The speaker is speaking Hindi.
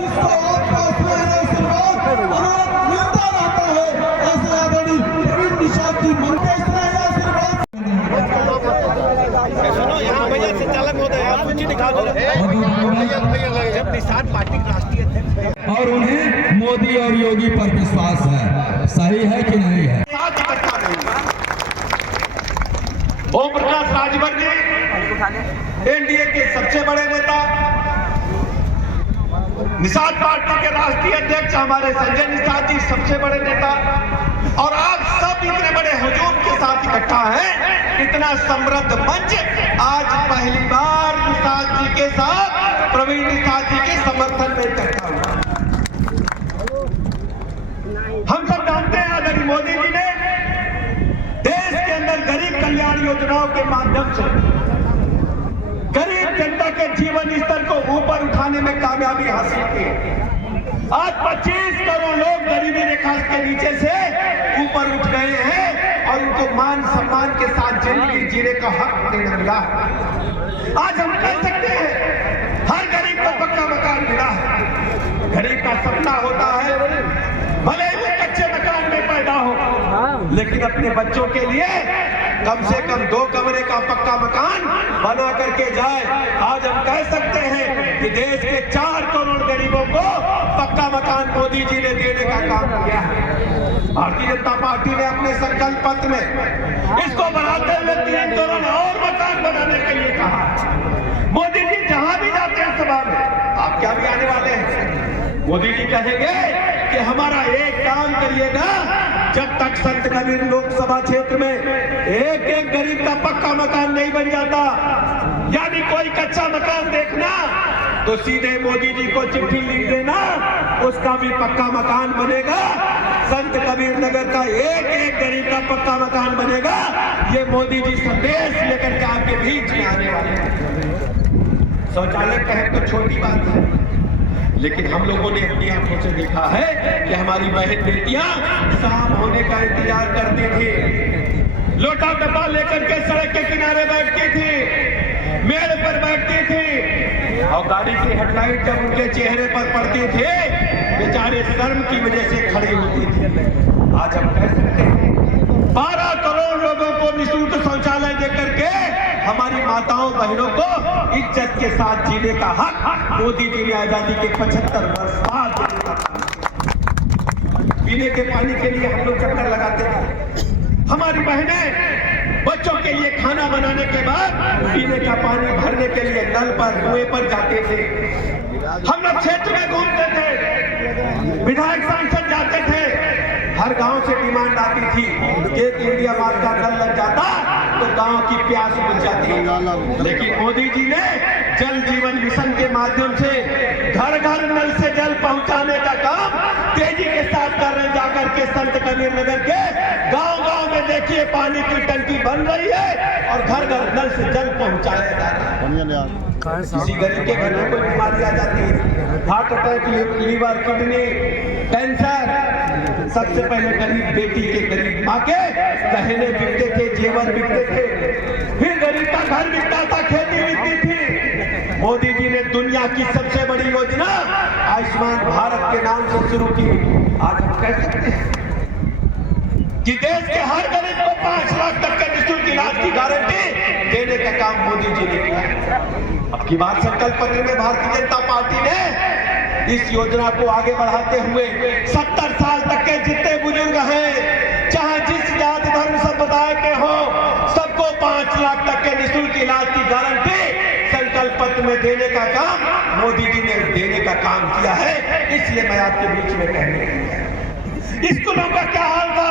जिसको आपका आशीर्वाद अनाथ मिलता रहता है, ऐसे आदरणीय प्रवीण निषाद जी मनते आशीर्वाद। सुनो यहाँ भैया संचालक महोदय आप सूची दिखा दो। जब निषाद पार्टी राष्ट्रीय अध्यक्ष और उन्हें मोदी और योगी पर विश्वास है, सही है कि नहीं है? ओम प्रकाश राजभर जी एनडीए के सबसे बड़े नेता, निषाद पार्टी के राष्ट्रीय अध्यक्ष हमारे संजय निषाद जी सबसे बड़े नेता, और आप सब इतने बड़े हुजूम के साथ इकट्ठा हैं। इतना समृद्ध मंच आज पहली बार निषाद जी के साथ प्रवीण निषाद जी के समर्थन में इकट्ठा हुआ। हम सब जानते हैं आदरणीय मोदी जी ने देश के अंदर गरीब कल्याण योजनाओं के माध्यम से गरीब जनता के जीवन स्तर को ऊपर उठाने में कामयाबी हासिल की। आज 25 करोड़ लोग गरीबी रेखा के नीचे से ऊपर उठ गए हैं और उनको मान सम्मान के साथ जिंदगी जीने का हक मिला। आज हम कह सकते हैं हर गरीब को पक्का मकान मिला है। गरीब का सपना होता है भले ही वो कच्चे मकान में पैदा हो, लेकिन अपने बच्चों के लिए कम से कम 2 कमरे का पक्का मकान बना करके जाए। आज हम कह सकते हैं कि देश के 4 करोड़ गरीबों को पक्का मकान मोदी जी ने देने का काम किया है। भारतीय जनता पार्टी ने अपने संकल्प पत्र में इसको बढ़ाते हुए 3 करोड़ और मकान बनाने के लिए कहा। मोदी जी जहां भी जाते हैं सभा में, आप क्या भी आने वाले हैं, मोदी जी कहेंगे कि हमारा एक काम करिएगा, जब तक संत कबीर लोकसभा क्षेत्र में एक एक गरीब का पक्का मकान नहीं बन जाता, यानी कोई कच्चा मकान देखना तो सीधे मोदी जी को चिट्ठी लिख देना, उसका भी पक्का मकान बनेगा। संत कबीर नगर का एक एक गरीब का पक्का मकान बनेगा। ये मोदी जी संदेश लेकर के आपके बीच में आने वाले हैं। शौचालय कहे तो छोटी बात है, लेकिन हम लोगों ने अपनी आंखों से देखा है कि हमारी बहन बेटियां शाम होने का इंतजार करती थी, लोटा डब्बा लेकर के सड़क के किनारे बैठती थी, मेड़ पर बैठती थी, और गाड़ी की हेडलाइट जब उनके चेहरे पर पड़ती थी बेचारे शर्म की वजह से खड़ी होती थी। आज हम कह सकते हैं 12 करोड़ लोगों को निःशुल्क शौचालय देकर के हमारी माताओं बहनों को इज्जत के साथ जीने का हक मोदी जी ने आजादी के 75 वर्ष बाद। पीने के पानी के लिए हम लोग चक्कर लगाते थे, हमारी बहनें बच्चों के लिए खाना बनाने के बाद पीने का पानी भरने के लिए नल पर कुएं पर जाते थे। हम लोग क्षेत्र में घूमते थे, विधायक सांसद जाते थे, हर गांव से डिमांड आती थी एक इंडिया मार्ट का नल लग जाता तो गांव की प्यास बुझ जाती। लेकिन मोदी जी ने जल जीवन मिशन के माध्यम से घर घर नल से जल पहुंचाने का काम तेजी के साथ कर रहे। जाकर के संत कबीर नगर के गांव गांव में देखिए पानी की टंकी बन रही है और घर घर नल से जल पहुंचाया जा रहा है। किसी गरीब के घर में कोई बीमारी आ जाती है, heart attack, liver, kidney, cancer, सबसे पहले गरीब बेटी के गरीब माँ के गहने बिकते थे, जेवर बिकते थे, फिर गरीब का घर बिकता था, खेती बिकती थी। मोदी जी ने दुनिया की सबसे बड़ी योजना आयुष्मान भारत के नाम से शुरू की। आज हम कह सकते हैं कि देश के हर गरीब को 5 लाख तक के निःशुल्क इलाज की गारंटी देने का काम मोदी जी ने किया। अब की बात संकल्प पत्र में भारतीय जनता पार्टी ने इस योजना को आगे बढ़ाते हुए 70 साल तक के जितने बुजुर्ग हैं, चाहे जिस जाति धर्म संप्रदाय के हो, सबको 5 लाख तक के निःशुल्क इलाज की गारंटी संकल्प पत्र में देने का काम मोदी जी ने देने का काम किया है। इसलिए मैं आपके बीच में कहने लगा, स्कूलों का क्या हाल था,